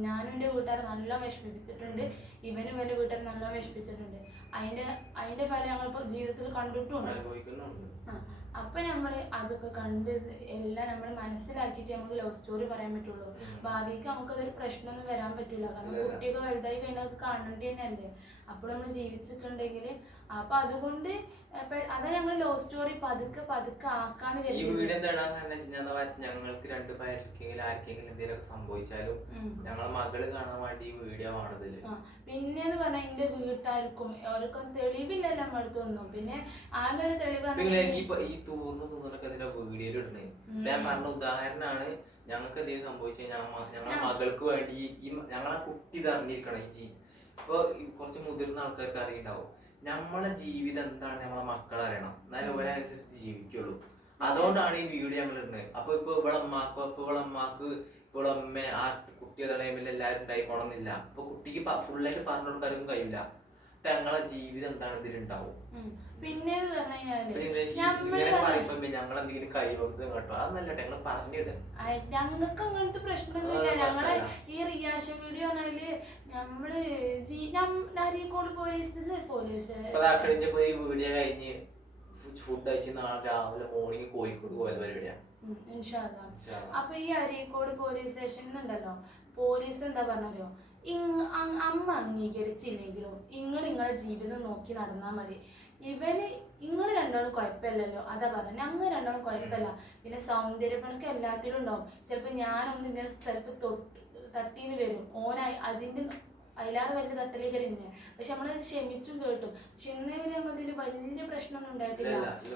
ഞാനും എന്റെ വീട്ടുകാരെ നല്ല വിഷമിപ്പിച്ചിട്ടുണ്ട്. ഇവനും ഇവന്റെ വീട്ടുകാരെ നല്ല വിഷമിപ്പിച്ചിട്ടുണ്ട്. അതിന്റെ അതിന്റെ ഫലം ഞങ്ങളിപ്പോൾ ജീവിതത്തിൽ കണ്ടിട്ടുമുണ്ട്. ആ, അപ്പൊ നമ്മൾ അതൊക്കെ കണ്ട് എല്ലാം നമ്മൾ മനസ്സിലാക്കിയിട്ട് നമുക്ക് ലവ് സ്റ്റോറി പറയാൻ പറ്റുള്ളൂ. ഭാവിക്ക് നമുക്കതൊരു പ്രശ്നമൊന്നും വരാൻ പറ്റൂല. കാരണം. കുട്ടിയൊക്കെ വലുതായി കഴിഞ്ഞാൽ അത് കാണേണ്ടി തന്നെയല്ലേ? അപ്പോൾ നമ്മൾ ജീവിച്ചിട്ടുണ്ടെങ്കിൽ അപ്പൊ അതുകൊണ്ട് അതാ ഞങ്ങൾ ലോ സ്റ്റോറി പതുക്കെ പതുക്കെ ആക്കാന്ന് ഈ വീട് എന്താ കാരണം വെച്ചാൽ ഞങ്ങൾക്ക് രണ്ട് പേർക്കെങ്കിലും ആർക്കെങ്കിലും എന്തെങ്കിലും സംഭവിച്ചാലും ഞങ്ങളെ മകൾ കാണാൻ വേണ്ടി ഈ വീഡിയോ ആണതിൽ പിന്നെന്ന് പറഞ്ഞാൽ എന്റെ വീട്ടാർക്കും അവർക്കും തെളിവില്ലല്ലോ നമ്മുടെ ഒന്നും. പിന്നെ ആകെ തെളിവ് ഈ തൂർന്ന് തൂർന്നൊക്കെ അതിന്റെ വീഡിയോയിൽ ഇടണേ ഞാൻ പറഞ്ഞ ഉദാഹരണമാണ് ഞങ്ങൾക്ക് എന്തെങ്കിലും സംഭവിച്ചു കഴിഞ്ഞാൽ ഞങ്ങളെ മകൾക്ക് വേണ്ടി ഈ- ഞങ്ങളെ കുട്ടി തറഞ്ഞിരിക്കണം അറിഞ്ഞിരിക്കണം ഈ ജീ ഇപ്പൊ കുറച്ച് മുതിർന്ന ആൾക്കാർക്ക് അറിയുണ്ടാവും. നമ്മളെ ജീവിതം എന്താണ്? നമ്മളെ മക്കൾ അറിയണം. എന്നാലും ഒരനുസരിച്ച് ജീവിക്കുള്ളൂ. അതുകൊണ്ടാണ് ഈ വീഡിയോ ഞങ്ങൾ ഇടുന്നത്. അപ്പൊ ഇപ്പൊ ഇവിടെ അമ്മാക്കോ അപ്പൊ ഇവിടെ അമ്മാക്ക് ഇപ്പോൾ അമ്മ ആ കുട്ടിയുടെ ടൈമിൽ എല്ലാവരും ഉണ്ടായിക്കോണമെന്നില്ല അപ്പൊ കുട്ടിക്ക് ഫുള്ളായിട്ട് പറഞ്ഞു കൊടുക്കാനൊന്നും കഴിയില്ല ഞങ്ങളെ ജീവിതം എന്താണ്? ഇതിലുണ്ടാവും. ഞങ്ങൾ പറഞ്ഞിടുക അയ് ഞങ്ങൾക്ക് അങ്ങനത്തെ പ്രശ്നമൊന്നുമില്ല ഞങ്ങളെ ഈ റിയാക്ഷൻ വീഡിയോ ആണെങ്കിൽ നമ്മൾ അരീക്കോട് പോലീസിൽ പോലീസ് പോയി വീഡിയോ കഴിഞ്ഞ് ഫുഡ് നാളെ രാവിലെ മോർണിംഗ് കോഴിക്കോട് പരിപാടിയാണ്. അപ്പൊ ഈ അരീക്കോട് പോലീസ് സ്റ്റേഷനിൽ ഉണ്ടല്ലോ പോലീസ് എന്താ പറഞ്ഞോ ഇങ് അ- അമ്മ അംഗീകരിച്ചില്ലെങ്കിലും നിങ്ങൾ നിങ്ങളെ ജീവിതം നോക്കി നടന്നാൽ മതി. ഇവന് ഇങ്ങൾ രണ്ടാളും കുഴപ്പമില്ലല്ലോ അതാ പറഞ്ഞത് ഞങ്ങൾ രണ്ടാളും കുഴപ്പമില്ല പിന്നെ സൗന്ദര്യപ്പണക്ക് എല്ലാത്തിലും ഉണ്ടാവും. ചിലപ്പോൾ ഞാനൊന്ന് ഇങ്ങനെ ചിലപ്പോൾ തൊട്ട് തട്ടീന്ന് വരും. ഓനായി അതിന്റെ അതിലാതെ വലിയ തട്ടലേക്ക് തന്നെ പക്ഷെ നമ്മൾ ക്ഷമിച്ചും കേട്ടും. പക്ഷെ ഇന്നേ നമ്മളതിൽ വലിയ പ്രശ്നമൊന്നും ഉണ്ടായിട്ടില്ല.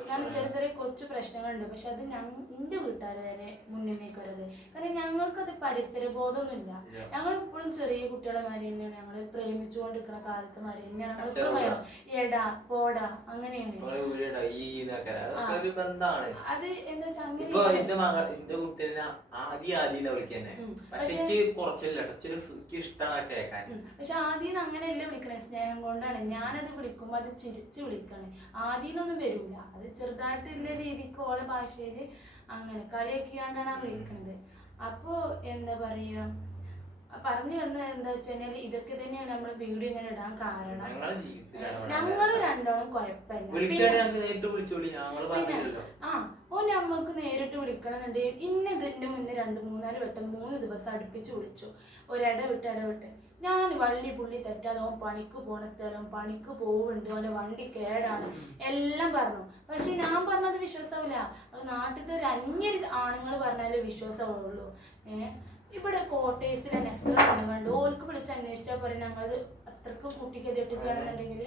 കാരണം ചെറിയ ചെറിയ കൊച്ചു പ്രശ്നങ്ങളുണ്ട്. പക്ഷെ അത് ഞാൻ എന്റെ വീട്ടുകാർ വരെ മുന്നിൽ നിൽക്കരുത്. കാരണം ഞങ്ങൾക്കത് പരിസര ബോധമൊന്നുമില്ല ഞങ്ങൾ ഇപ്പോഴും ചെറിയ കുട്ടികളെ മാതിരി തന്നെയാണ്. ഞങ്ങൾ പ്രേമിച്ചുകൊണ്ട് നിൽക്കുന്ന കാലത്ത് മാതിരി തന്നെയാണ്. ഞങ്ങൾ ഇപ്പോഴും പറയണം എടാ പോടാ അങ്ങനെയാണ്. അത് എന്താ. പക്ഷെ ആദ്യം അങ്ങനെയല്ല വിളിക്കണേ. സ്നേഹം കൊണ്ടാണ്. ഞാനത് വിളിക്കുമ്പോ അത് ചിരിച്ചു വിളിക്കണേ. ആദ്യമൊന്നും വരൂല. അത് ചെറുതായിട്ടുള്ള രീതിക്ക് ഓളെ ഭാഷയിൽ അങ്ങനെ കളിയൊക്കെയാണ്ടാണ് ആ വിളിക്കണത്. അപ്പോൾ എന്താ പറയുക പറഞ്ഞു വന്നത് എന്താ വെച്ച് കഴിഞ്ഞാൽ ഇതൊക്കെ തന്നെയാണ് നമ്മൾ വീഡിയോ ഇങ്ങനെ ഇടാൻ കാരണം. രണ്ടോളം കുഴപ്പമില്ല. ആ ഓൻ അമ്മയ്ക്ക് നേരിട്ട് വിളിക്കണമെന്നുണ്ട് ഇന്ന ഇതിന്റെ മുന്നേ രണ്ട് മൂന്നാൽ വട്ടം മൂന്ന് ദിവസം അടുപ്പിച്ച് വിളിച്ചു. ഒരിട വിട്ട് ഇട വിട്ട്. ഞാൻ വള്ളി പുള്ളി തെറ്റാതെ ഓൻ പണിക്ക് പോണ സ്ഥലം പണിക്ക് പോവുന്നുണ്ട് ഓന്റെ വണ്ടി കേടാണ് എല്ലാം പറഞ്ഞു. പക്ഷെ ഞാൻ പറഞ്ഞത് വിശ്വാസമില്ല നാട്ടിലത്തെ ഒരു അന്യ ആണുങ്ങൾ പറഞ്ഞാലേ വിശ്വാസമുള്ളൂ ഏഹ് ഇവിടെ കോട്ടേഴ്സിൽ തന്നെ എത്ര ആണുങ്ങളുണ്ട് ഓൾക്ക് വിളിച്ച് അന്വേഷിച്ചാൽ പറയും ഞങ്ങളത് അത്രയ്ക്ക് കുട്ടിക്ക് എതിർത്തിട്ടാണെന്നുണ്ടെങ്കിൽ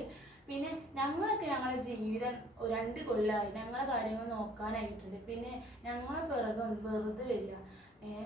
പിന്നെ ഞങ്ങളൊക്കെ ഞങ്ങളുടെ ജീവിതം രണ്ട് കൊല്ലമായി ഞങ്ങളെ കാര്യങ്ങൾ നോക്കാനായിട്ടുണ്ട്. പിന്നെ ഞങ്ങളെ പിറകെ വെറുതെ വരിക. ഏഹ്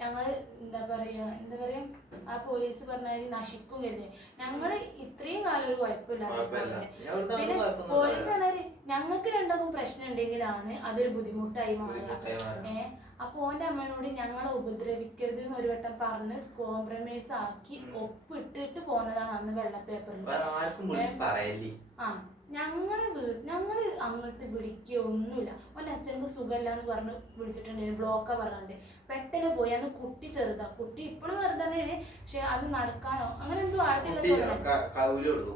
ഞങ്ങൾ എന്താ പറയുക എന്താ പറയുക ആ പോലീസ് പറഞ്ഞാൽ നശിക്കും കരുതി. ഞങ്ങൾ ഇത്രയും കാലം ഒരു കുഴപ്പമില്ല. കുഴപ്പമില്ലാതെ പിന്നെ പോലീസ്. പറഞ്ഞാൽ ഞങ്ങൾക്ക് രണ്ടാക്കും പ്രശ്നം ഉണ്ടെങ്കിലാണ് അതൊരു ബുദ്ധിമുട്ടായി മാറുക. ബുദ്ധിമുട്ടായി അപ്പൊ ഓന്റെ അമ്മനോട് ഞങ്ങളെ ഉപദ്രവിക്കരുത് എന്ന് ഒരു വട്ടം പറഞ്ഞ് കോംപ്രമൈസ് ആക്കി ഒപ്പിട്ടിട്ട് പോന്നതാണ് അന്ന് വെള്ള പേപ്പറിൽ വേറെ ആർക്കും വിളിച്ച് പറയല്ലേ? ആ ഞങ്ങൾ ഞങ്ങൾ അങ്ങോട്ട് വിളിക്കുക ഒന്നുമില്ല. ഓന്റെ അച്ഛനക്ക് സുഖമില്ല എന്ന് പറഞ്ഞ് വിളിച്ചിട്ടുണ്ട്. ബ്ലോക്കാ പറഞ്ഞിട്ട് പെട്ടെന്ന് പോയി. അന്ന് കുട്ടി ചെറുതാ. കുട്ടി ഇപ്പോഴും വെറുതെ തന്നെയാണ് പക്ഷെ അത് നടക്കാനോ അങ്ങനെ എന്തോ ആയിട്ടില്ല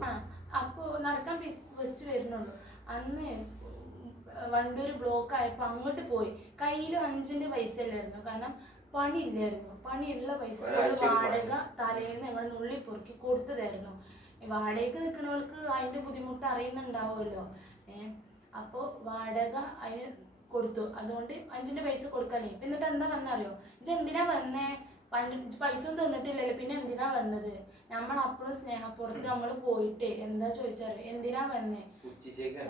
ആ അപ്പോൾ നടക്കാൻ വെച്ച് വരുന്നുള്ളൂ. അന്ന് വണ്ടൂർ ബ്ലോക്ക് ആയപ്പോൾ അങ്ങോട്ട് പോയി. കയ്യിൽ അഞ്ചിന്റെ പൈസ ഇല്ലായിരുന്നു കാരണം പണി ഇല്ലായിരുന്നു പണിയുള്ള പൈസ വാടക തലേന്ന് ഞങ്ങൾ നുള്ളി പൊറുക്കി കൊടുത്തതായിരുന്നു. വാടകയ്ക്ക് നിൽക്കുന്നവർക്ക് അതിന്റെ ബുദ്ധിമുട്ട് അറിയുന്നുണ്ടാവുമല്ലോ. ഏഹ് അപ്പോൾ വാടക അതിന് കൊടുത്തു. അതുകൊണ്ട് അഞ്ചിന്റെ പൈസ കൊടുക്കാനേ എന്നിട്ട് എന്താ വന്നറിയോ? ഇത് എന്തിനാ വന്നേ? പൈസ ഒന്നും തന്നിട്ടില്ലല്ലോ. പിന്നെ എന്തിനാ വന്നത്? നമ്മൾ അപ്പോഴും സ്നേഹപ്പുറത്ത് നമ്മൾ പോയിട്ട് എന്താ ചോദിച്ചാൽ എന്തിനാ വന്നേ?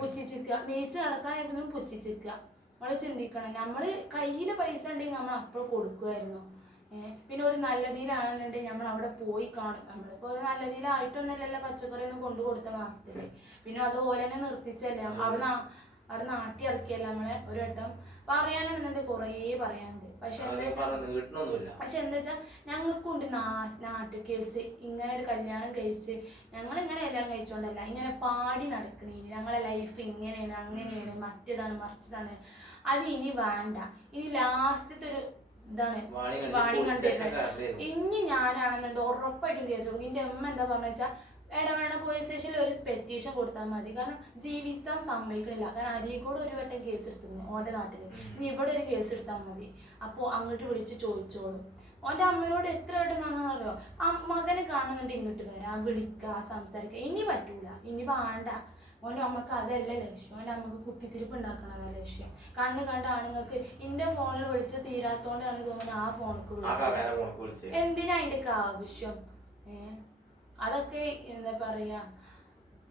പുച്ഛിച്ചിക്കുക നീച്ച് നടക്കാനായിരുന്നു പുച്ഛിച്ചിക്കുക നമ്മൾ ചിന്തിക്കണം. നമ്മൾ കയ്യിൽ പൈസ ഉണ്ടെങ്കിൽ നമ്മൾ അപ്പോൾ കൊടുക്കുമായിരുന്നു പിന്നെ ഒരു നല്ല രീതിയിലാണെന്നുണ്ടെങ്കിൽ നമ്മൾ അവിടെ പോയി കാണും. നമ്മളിപ്പോൾ ഒരു നല്ലതിലായിട്ടൊന്നുമല്ലല്ലോ പച്ചക്കറി ഒന്നും കൊണ്ടു കൊടുത്ത മാസത്തിൽ. പിന്നെ അതുപോലെ തന്നെ നിർത്തിച്ചല്ലേ? അവിടെ അവിടെ നാട്ടി ഇറക്കിയല്ലേ നമ്മളെ ഒരു വട്ടം? പറയാനാണെന്നുണ്ടെങ്കിൽ കുറേ പറയാനുണ്ട്. പക്ഷെ എന്താ വെച്ചാൽ പറഞ്ഞ് നീട്ടണമൊന്നുമില്ല പക്ഷെ എന്താ വെച്ചാൽ ഞങ്ങൾക്കുണ്ട് നാട്ടു കേസ്. ഇങ്ങനെ ഒരു കല്യാണം കഴിച്ച് ഞങ്ങൾ ഇങ്ങനെ കല്യാണം കഴിച്ചോണ്ടല്ല ഇങ്ങനെ പാടി നടക്കണേ. ഞങ്ങളെ ലൈഫ് ഇങ്ങനെയാണ് അങ്ങനെയാണ് മറ്റേതാണ് മറിച്ചതാണ്. അത് ഇനി വേണ്ട. ഇനി ലാസ്റ്റത്തെ ഒരു ഇതാണ് വാണി കണ്ടി കണ്ടിട്ട് ഇനി ഞാനാണെന്നുണ്ട് ഉറപ്പായിട്ടും കേസ് കൊടുക്കും. എന്റെ അമ്മ എന്താ പറഞ്ഞ വെച്ചാൽ എടവേണ പോലീസ് സ്റ്റേഷനിൽ ഒരു പെറ്റീഷൻ കൊടുത്താൽ മതി. കാരണം ജീവിക്കാൻ സമ്മതിക്കണില്ല. കാരണം അരീക്കോട് ഒരു വട്ടം കേസ് എടുത്തിരുന്നു ഓന്റെ നാട്ടിൽ നീ ഇവിടെ ഒരു കേസ് എടുത്താൽ മതി. അപ്പോൾ അങ്ങോട്ട് വിളിച്ച് ചോദിച്ചോളും. ഓന്റെ അമ്മയോട് എത്ര വട്ടം വന്നറിയോ ആ മകനെ കാണുന്നുണ്ട് ഇങ്ങോട്ട് വരാം വിളിക്കുക സംസാരിക്കുക ഇനി പറ്റൂല. ഇനി വേണ്ട. ഓന്റെ അമ്മയ്ക്ക് അതല്ല ലക്ഷ്യം. ഓന്റെ അമ്മയ്ക്ക് കുത്തിത്തിരിപ്പ് ഉണ്ടാക്കണതാ ലക്ഷ്യം. കണ്ണ് കണ്ട ആണുങ്ങൾക്ക് ഇന്റെ ഫോണിൽ വിളിച്ച് തീരാത്തോണ്ടാണ് തോന്നുന്നത് ആ ഫോണിക്ക് ആ വിളിച്ചത്. എന്തിനാ അതിന്റെ ആവശ്യം? ഏ? അതൊക്കെ എന്താ പറയാ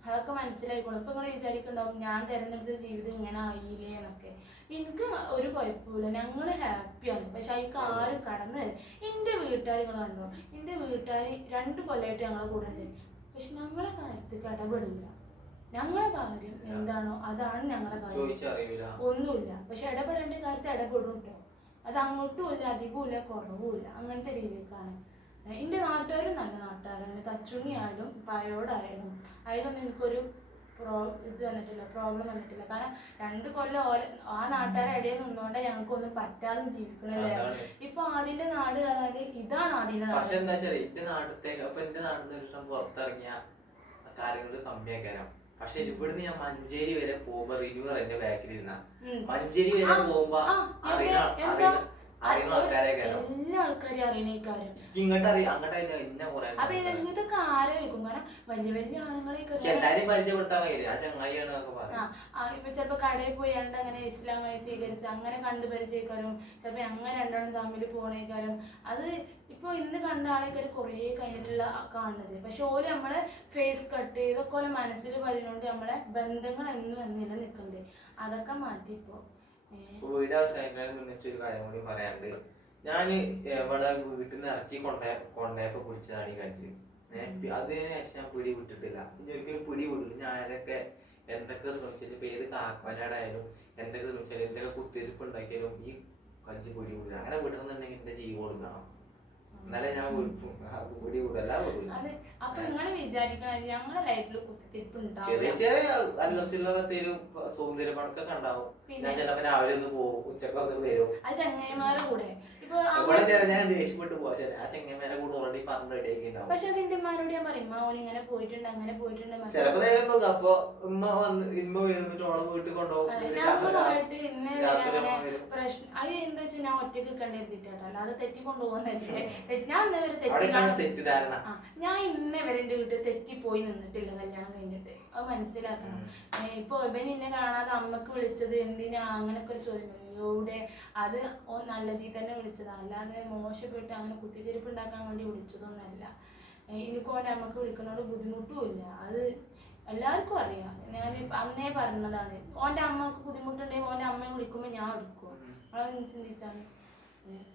അതൊക്കെ മനസ്സിലായിക്കോളും. ഇപ്പൊ നിങ്ങൾ വിചാരിക്കുന്നുണ്ടാവും ഞാൻ തിരഞ്ഞെടുത്ത ജീവിതം ഇങ്ങനെ ആയില്ലേ എന്നൊക്കെ. എനിക്ക് ഒരു കുഴപ്പമില്ല ഞങ്ങൾ ഹാപ്പിയാണ് പക്ഷെ അതിക്ക് ആരും കടന്നു വരും എന്റെ വീട്ടുകാർ നിങ്ങൾ കണ്ടോ? എന്റെ വീട്ടുകാർ രണ്ട് കൊല്ലമായിട്ട് ഞങ്ങളെ കൂടെ ഉണ്ട്. പക്ഷെ ഞങ്ങളെ കാര്യത്തിൽ ഇടപെടില്ല ഞങ്ങളെ കാര്യം എന്താണോ അതാണ് ഞങ്ങളെ കാര്യം. ഒന്നുമില്ല. പക്ഷെ ഇടപെടേണ്ട കാര്യത്തിൽ ഇടപെടും കേട്ടോ അത് അങ്ങോട്ടും ഇല്ല അധികവും ഇല്ല കുറവും ഇല്ല അങ്ങനത്തെ രീതിക്കാണ്. എന്റെ നാട്ടുകാരും നല്ല നാട്ടുകാരാണ്. തച്ചുണ്ണി ആയാലും പയോടായാലും. അതിലൊന്നും എനിക്കൊരു പ്രോ ഇത് വന്നിട്ടില്ല പ്രോബ്ലം വന്നിട്ടില്ല. കാരണം രണ്ട് കൊല്ലം ഓല ആ നാട്ടുകാരെ ഇടയിൽ നിന്നുകൊണ്ട് ഞങ്ങൾക്കൊന്നും പറ്റാതെ ജീവിക്കണല്ലേ. ഇപ്പൊ ആദ്യന്റെ നാട് പറഞ്ഞാൽ ഇതാണ് പക്ഷെ നാട്. എന്താ വെച്ചാൽ എന്റെ നാട്ടിലേക്ക് അപ്പൊ എന്റെ നാട്ടിൽ നിന്ന് പുറത്തിറങ്ങിയ കാര്യങ്ങൾ കമ്മിയാക്കാനാ പക്ഷെ ഇവിടുന്ന് ഞാൻ മഞ്ചേരി വരെ പോകുമ്പോ റിന്യൂവർ എന്റെ ബാക്കിൽ ഇരുന്ന. മഞ്ചേരി വരെ പോകുമ്പോ അറിയാം എന്താ- എന്താ? അറിയുന്ന അറിയുന്ന ആൾക്കാരെ കയറും എല്ലാ ആൾക്കാരും അറിയണേക്കാരും ഇങ്ങോട്ട് അറിയാം അങ്ങോട്ട് അതിന് ഇന്ന കുറെ അപ്പൊ ഇതിനകത്ത് ഇതൊക്കെ കാരണം വലിയ വലിയ ആണുങ്ങളെയൊക്കെ ഒരു- എല്ലാരും പരിചയപ്പെടുത്താൻ കഴിയില്ല? ആ ചങ്ങായിയാണ് ഇപ്പൊ ചിലപ്പോ കടയിൽ പോയാണ്ട് അങ്ങനെ ഇസ്ലാമായി സ്വീകരിച്ച് അങ്ങനെ കണ്ടു പരിചയക്കാരും ചിലപ്പോ അങ്ങനെ രണ്ടാളും തമ്മിൽ പോണേക്കാരും. അത് ഇപ്പൊ ഇന്ന് കണ്ട ആളേക്കാർ കുറേ കഴിഞ്ഞിട്ടുള്ള കാണുന്നത്. പക്ഷെ ഓര് നമ്മളെ ഫേസ് കട്ട് ഇതൊക്കെ മനസ്സിൽ പതിനോണ്ട് നമ്മളെ ബന്ധങ്ങൾ എന്നും നിലനിൽക്കണ്ടേ അതൊക്കെ മാറ്റി ഇപ്പൊ. ഏഹ് വീട് അവസാനിക്കുന്നതിന് നിന്നിട്ട് ഒരു കാര്യം കൂടി പറയാനുണ്ട്. ഞാൻ ഇവിടെ വീട്ടിൽ നിന്ന് ഇറക്കി കൊണ്ടേ കൊണ്ടേപ്പോ പിടിച്ചതാണ് ഈ കഞ്ചി. അതിന് ശേഷം ഞാൻ പിടി വിട്ടിട്ടില്ല. ഇനി ഒരിക്കലും പിടി വിടില്ല. ഞാൻ ആരൊക്കെ എന്തൊക്കെ ശ്രമിച്ചാലും ഇപ്പൊ ഏത് കാക്കവനാടായാലും എന്തൊക്കെ ശ്രമിച്ചാലും എന്തൊക്കെ കുത്തിരിപ്പ് ഉണ്ടാക്കിയാലും ഈ കഞ്ചി പിടി വിടില്ല. അങ്ങനെ വിടണമെന്നുണ്ടെങ്കിൽ എന്റെ ജീവൻ കൊടുക്കണം. എന്നാലേ ഞാൻ അപ്പൊ നിങ്ങൾ വിചാരിക്കണം ഞങ്ങളെ ലൈഫിൽ കുത്തിത്തിരിപ്പ് ചെറിയ ചെറിയ അല്ലറ ചില്ലറ തരും സൗന്ദര്യ പണക്കൊക്കെ ഉണ്ടാവും. ഞാൻ ചിലപ്പോ രാവിലെ ഒന്ന് പോകും ഉച്ചയ്ക്ക് ഒന്ന് വരും. അത് ചങ്ങായിമാരുടെ കൂടെ. ഇവിടെ ഞാൻ ദേഷ്യപ്പെട്ട് പോവാ. ചില ആ ചെങ്ങന്മാരെ കൂടെ ഓൾറെഡി പറഞ്ഞ് റെഡിയാക്കി ഉണ്ടാവും. പക്ഷെ അത് എന്റെ ഉമ്മാനോട് ഞാൻ പറയും ഓൻ ഇങ്ങനെ പോയിട്ടുണ്ട് അങ്ങനെ പോയിട്ടുണ്ട് മറ്റേ- ചിലപ്പോ നേരം പോകും. അപ്പൊ ഉമ്മ വന്ന് ഇമ്മ വരുന്നിട്ട് ഓളെ വീട്ടിൽ കൊണ്ടുപോകും. അതെ, പിന്നെ ഞങ്ങൾ രാ- പോയിട്ട് ഇന്നേ വരെ രാത്രി അങ്ങനെ അമ്മ വരും. പ്രശ്നം അത് എന്താ വെച്ചാൽ ഞാൻ ഒറ്റയ്ക്ക് അല്ലാതെ തെറ്റി കൊണ്ടുപോകുന്നല്ലേ ഞാൻ ഇന്നേ വരെ തെറ്റി ഞാൻ ഇന്നേ വരെ എന്റെ വീട്ടിൽ തെറ്റി പോയി നിന്നിട്ടില്ല കല്യാണം കഴിഞ്ഞിട്ട്. അത് മനസ്സിലാക്കണം. ഇപ്പൊ ഇവൻ എന്നെ കാണാതെ അമ്മയ്ക്ക് വിളിച്ചത് എന്തിനാ? അങ്ങനൊക്കെ ഒരു ചോദ്യം എവിടെ അത് ഓ നല്ലതിൽ തന്നെ വിളിച്ചതാണ്. അല്ലാതെ മോശപ്പെട്ട് അങ്ങനെ കുത്തിത്തിരിപ്പ് ഉണ്ടാക്കാൻ വേണ്ടി വിളിച്ചതൊന്നുമല്ല ഏ, നമുക്ക് വിളിക്കുന്നതോട് ബുദ്ധിമുട്ടുമില്ല. അത് എല്ലാവർക്കും അറിയാം. ഞാൻ അന്നേ പറഞ്ഞതാണ്. ഓന്റെ അമ്മയ്ക്ക് ബുദ്ധിമുട്ടുണ്ടെങ്കിൽ ഓന്റെ അമ്മയെ വിളിക്കുമ്പോൾ ഞാൻ എടുക്കും അതൊന്ന് ചിന്തിച്ചാണ്.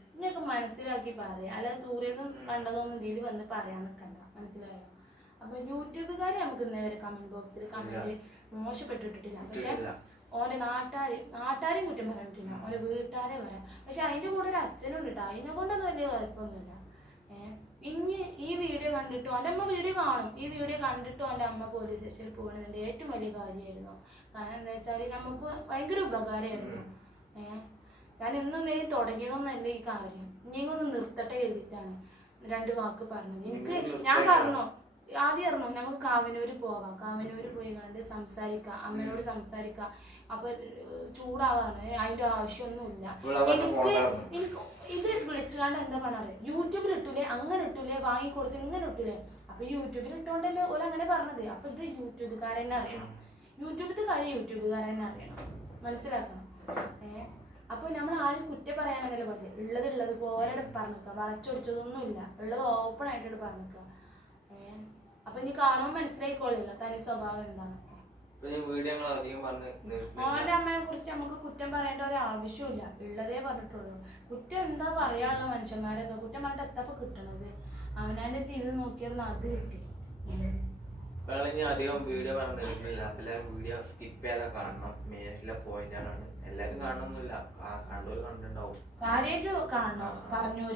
ഇങ്ങനെയൊക്കെ മനസ്സിലാക്കി പറയാം. അല്ലാതെ ദൂരെയൊന്നും കണ്ടതൊന്നും ഇതിൽ വന്ന് പറയാൻ നിൽക്കണ്ട മനസ്സിലായോ? അപ്പൊ യൂട്യൂബുകാരെ നമുക്ക് ഇന്നേ വരെ കമന്റ് ബോക്സിൽ കമന്റ് മോശപ്പെട്ടിട്ടില്ല പക്ഷെ ഓന്റെ നാട്ടാര് നാട്ടാരെയും കുറ്റം പറയാൻ പറ്റില്ല ഓന്റെ വീട്ടുകാരെ പറയാം. പക്ഷെ അതിന്റെ കൂടെ ഒരു അച്ഛനുണ്ട് കേട്ടോ അതിനെ കൊണ്ടൊന്നും വലിയ കുഴപ്പമൊന്നുമില്ല. ഏഹ് ഇനി ഈ വീഡിയോ കണ്ടിട്ട് എന്റെ അമ്മ വീഡിയോ കാണും. ഈ വീഡിയോ കണ്ടിട്ട് എന്റെ അമ്മ പോലീസ് സ്റ്റേഷനിൽ പോകുന്നതിന്റെ ഏറ്റവും വലിയ കാര്യമായിരുന്നു. കാരണം എന്താ വെച്ചാൽ നമുക്ക് ഭയങ്കര ഉപകാരമായിരുന്നു. ഏഹ് ഞാൻ ഇന്നും നേരി തുടങ്ങിയതൊന്നല്ല ഈ കാര്യം. ഇനി ഒന്ന് നിർത്തട്ടെ എഴുതിയിട്ടാണ് രണ്ട് വാക്ക് പറഞ്ഞത്. എനിക്ക് ഞാൻ പറഞ്ഞു. ആദ്യം അറിഞ്ഞു നമുക്ക് കാവനൂര് പോവാം കാവനൂര് പോയി കണ്ട് സംസാരിക്കാം. അമ്മനോട് സംസാരിക്കാം. അപ്പൊ ഏഹ്, ചൂടാവാണ്. അതിന്റെ ആവശ്യമൊന്നുമില്ല. എനിക്ക്. എനിക്ക് ഇത് വിളിച്ചുകൊണ്ട് എന്താ പറഞ്ഞത് യൂട്യൂബിൽ ഇട്ടൂലേ? അങ്ങനെ ഇട്ടൂലേ? വാങ്ങിക്കൊടുത്ത് ഇങ്ങനെ ഇട്ടൂലേ? അപ്പൊ യൂട്യൂബിൽ ഇട്ടോണ്ടല്ലേ ഓല അങ്ങനെ പറഞ്ഞത്. അപ്പൊ ഇത് യൂട്യൂബുകാരനെ അറിയണം. യൂട്യൂബിലത്തെ കാര്യം യൂട്യൂബുകാരനെ അറിയണം. മനസ്സിലാക്കണം? ഏ അപ്പൊ നമ്മൾ ആരും കുറ്റം പറയാനല്ല പോലെ ഉള്ളത് ഉള്ളത് പോലെ പറഞ്ഞിക്കുക വളച്ചൊടിച്ചതൊന്നുമില്ല. ഉള്ളത് ഓപ്പൺ ആയിട്ട് പറഞ്ഞിക്കുക അപ്പൊ ഇനി കാണുമ്പോൾ മനസ്സിലായിക്കോളില്ല തനി സ്വഭാവം എന്താണ് ഓന്റെ അമ്മയെ കുറിച്ച് നമുക്ക് കുറ്റം പറയേണ്ട ഒരു ആവശ്യമില്ല ഉള്ളതേ പറഞ്ഞിട്ടുള്ളൂ. കുറ്റം എന്താ പറയാനുള്ള മനുഷ്യന്മാരൊക്കെ? കുറ്റം പറഞ്ഞിട്ട് എത്തപ്പോ കിട്ടണത്? അവനാന്റെ ജീവിതം നോക്കിയായിരുന്നു അത് കിട്ടി. ഇനി അധികം വീഡിയോ പറഞ്ഞിട്ടില്ല എല്ലാവരും വീഡിയോ സ്കിപ്പ് ചെയ്യാതെ കാണണം. മെയിനായിട്ടുള്ള പോയിന്റ് ആണ്. എല്ലാവരും കാണണമെന്നില്ല കണ്ടവർ കണ്ടിട്ടുണ്ടാവും. കാര്യമായിട്ട് കാണണം. ഞങ്ങൾ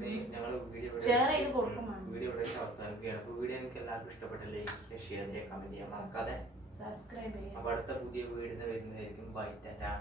വീഡിയോ ഇവിടെ വീഡിയോ അവസാനിക്കുകയാണ് വീഡിയോ നിങ്ങൾക്ക് എല്ലാവർക്കും ഇഷ്ടപ്പെട്ട ലൈക്ക് ഷെയർ ചെയ്യുക കമന്റ് ചെയ്യാൻ മറക്കാതെ. സബ്സ്ക്രൈബ് ചെയ്യുക. അപ്പൊ അടുത്ത പുതിയ വീടിന് വരുന്നതായിരിക്കും ബൈ ടാറ്റാ.